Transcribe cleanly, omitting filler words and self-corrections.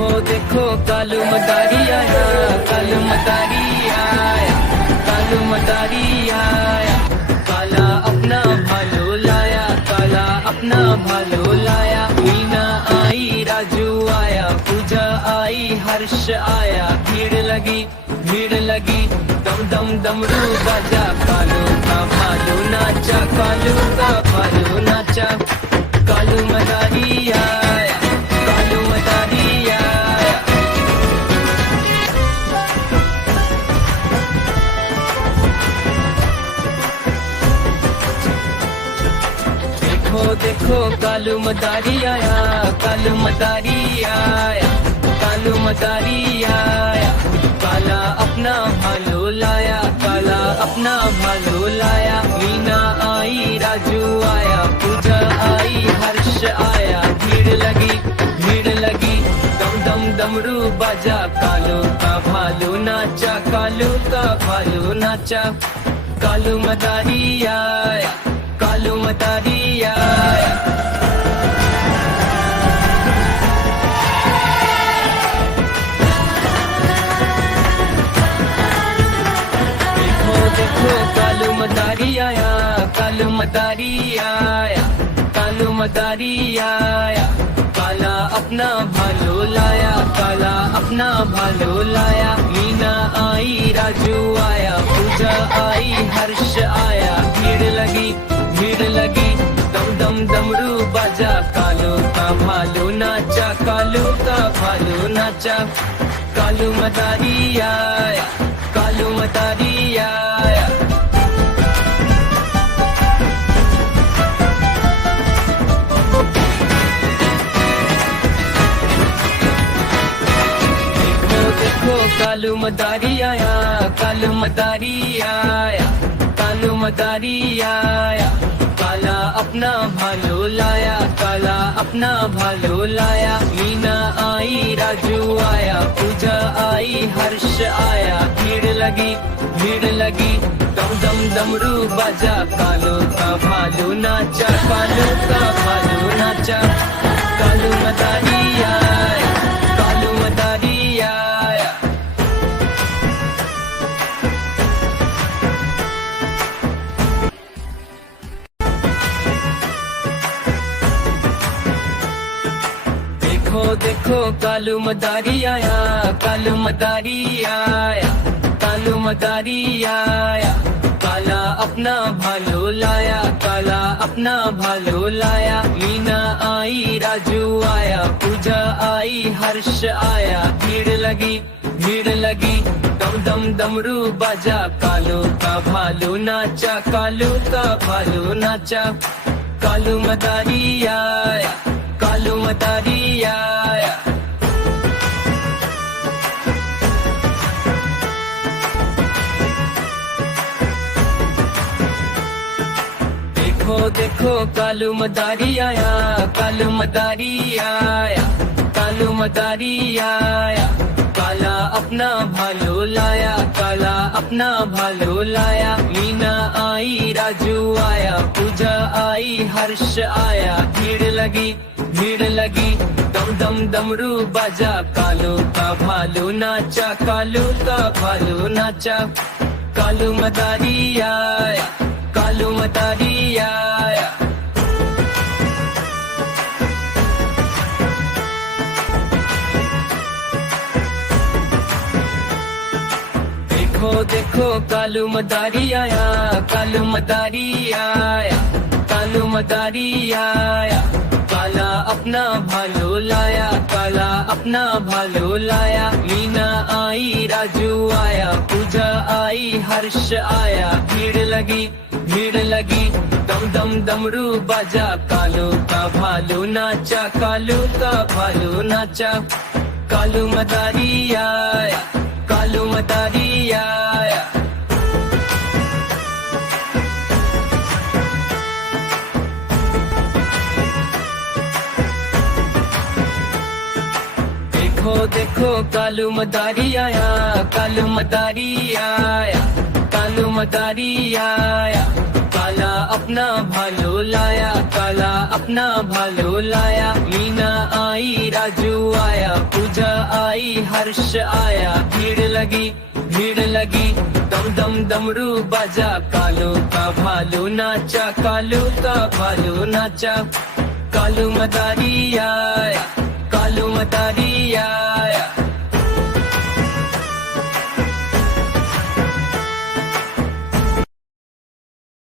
देखो देखो कालू मदारी आया, कालू मदारी आया, कालू मदारी आया। काला अपना भालो लाया, काला अपना भालो लाया। मीना आई, राजू आया, पूजा आई, हर्ष आया। भीड़ लगी, भीड़ लगी, दम दम डमरू बाजा। कालू का भालू नाचा, कालू का भालू नाचा। कालू मदारी आया, कालू मदारी आया। देखो देखो कालू मदारी आया, कालू मदारी आया, कालू मदारी आया। काला अपना भालो लाया, काला अपना भालो लाया। मीना आई, राजू आया, पूजा आई, हर्ष आया। भीड़ लगी, भीड़ लगी, दम दम डमरू बाजा। कालू का भालू नाचा, कालू का भालू नाचा। कालू मदारी आया, कालू मदारी आया। देखो कालू मदारी आया, कालू मदारी आया, कालू मदारी आया। काला अपना भालो लाया, काला अपना भालो लाया। मीना आई, राजू आया, पूजा आई, हर्ष आया। भीड़ लगी, भीड़ लगी, दम दम डमरू बाजा। कालू का भालू नाचा, कालू का भालू नाचा। कालू मदारी आया, कालू मदारी आया। देखो देखो कालू मदारी आया, कालू मदारी आया, कालू मदारी आया। काला अपना भालो लाया, काला अपना भालो लाया। मीना आई, राजू आया, पूजा आई, हर्ष आया। भीड़ लगी, भीड़ लगी, दम दम डमरू बाजा। कालू का भालू नाचा, कालू का भालू नाचा। कालू मदारी आया, कालू मदारी आया। देखो देखो कालू मदारी आया, कालू मदारी आया, कालू मदारी आया। काला अपना भालो लाया, काला अपना भालो लाया। मीना आई, राजू आया, पूजा आई, हर्ष आया। भीड़ लगी, भीड़ लगी, दम दम डमरू बाजा। कालू का भालू नाचा, कालू का भालू नाचा। कालू मदारी आया, कालू मदारी आया। देखो देखो कालू मदारी आया, कालू मदारी आया, कालू मदारी आया। काला अपना भालो लाया, काला अपना भालो लाया। मीना आई, राजू आया, पूजा आई, हर्ष आया। भीड़ लगी, भीड़ लगी, दम दम डमरू बाजा। कालू का भालू नाचा, कालू का भालू नाचा। कालू मदारी आया, कालू मदारी आया। देखो देखो कालू मदारी आया, कालू मदारी आया, कालू मदारी आया। काला अपना भालो लाया, काला अपना भालो लाया। मीना आई, राजू आया, पूजा आई, हर्ष आया। भीड़ लगी, भीड़ लगी, दम दम डमरू बाजा। कालू का भालू नाचा, कालू का भालू नाचा। कालू मदारी आया, कालू मदारी आया। देखो देखो कालू मदारी आया, कालू मदारी आया, कालू मदारी आया। काला अपना भालो लाया, काला अपना भालो लाया। मीना आई, राजू आया, पूजा आई, हर्ष आया। भीड़ लगी, दम दम डमरू बाजा। कालू का भालू नाचा, कालू का भालू नाचा। कालू मदारी आया, कालू मदारी आया।